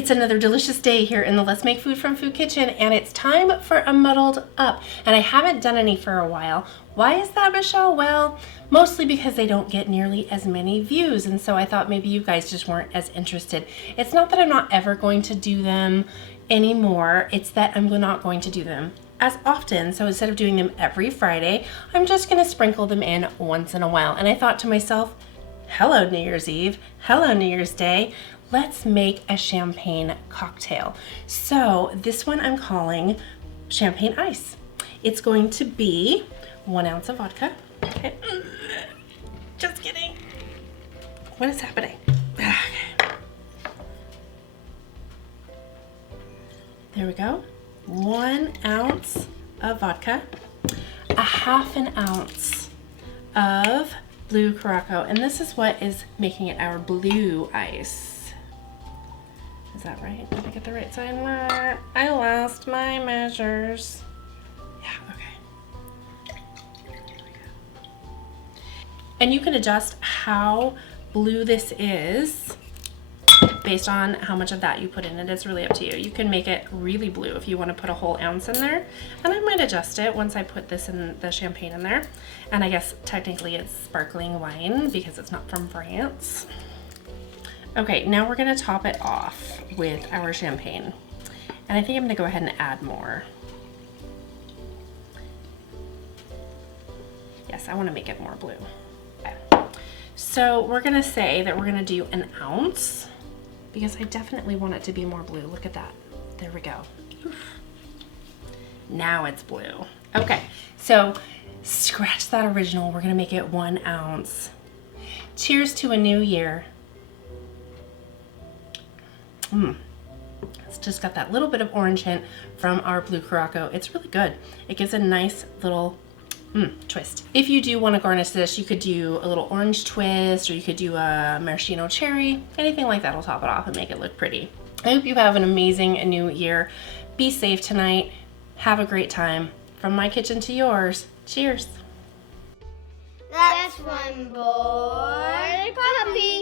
It's another delicious day here in the Let's Make Food from Food Kitchen, and it's time for a muddled up. And I haven't done any for a while. Why is that, Michelle? Well, mostly because they don't get nearly as many views, and so I thought maybe you guys just weren't as interested. It's not that I'm not ever going to do them anymore, it's that I'm not going to do them as often. So instead of doing them every Friday, I'm just gonna sprinkle them in once in a while. And I thought to myself, hello New Year's Eve, hello New Year's Day, let's make a champagne cocktail. So this one I'm calling champagne ice. It's going to be 1 ounce of vodka. Okay. Just kidding. What is happening? Okay. There we go. 1 ounce of vodka, a half an ounce of blue curacao, and this is what is making it our blue ice. Is that right? Did I get the right side? I lost my measures. Yeah, okay. There we go. And you can adjust how blue this is based on how much of that you put in it. It's really up to you. You can make it really blue if you want to put a whole ounce in there. And I might adjust it once I put this in the champagne in there. And I guess technically it's sparkling wine because it's not from France. Okay, now we're gonna top it off with our champagne. And I think I'm gonna go ahead and add more. Yes, I wanna make it more blue. Okay. So we're gonna say that we're gonna do 1 ounce because I definitely want it to be more blue. Look at that, there we go. Oof. Now it's blue. Okay, so scratch that original. We're gonna make it 1 ounce. Cheers to a new year. It's just got that little bit of orange hint from our blue curacao. It's really good. It gives a nice little twist. If you do want to garnish this, you could do a little orange twist, or you could do a maraschino cherry. Anything like that will top it off and make it look pretty. I hope you have an amazing new year. Be safe tonight. Have a great time. From my kitchen to yours. Cheers. That's one boy puppy.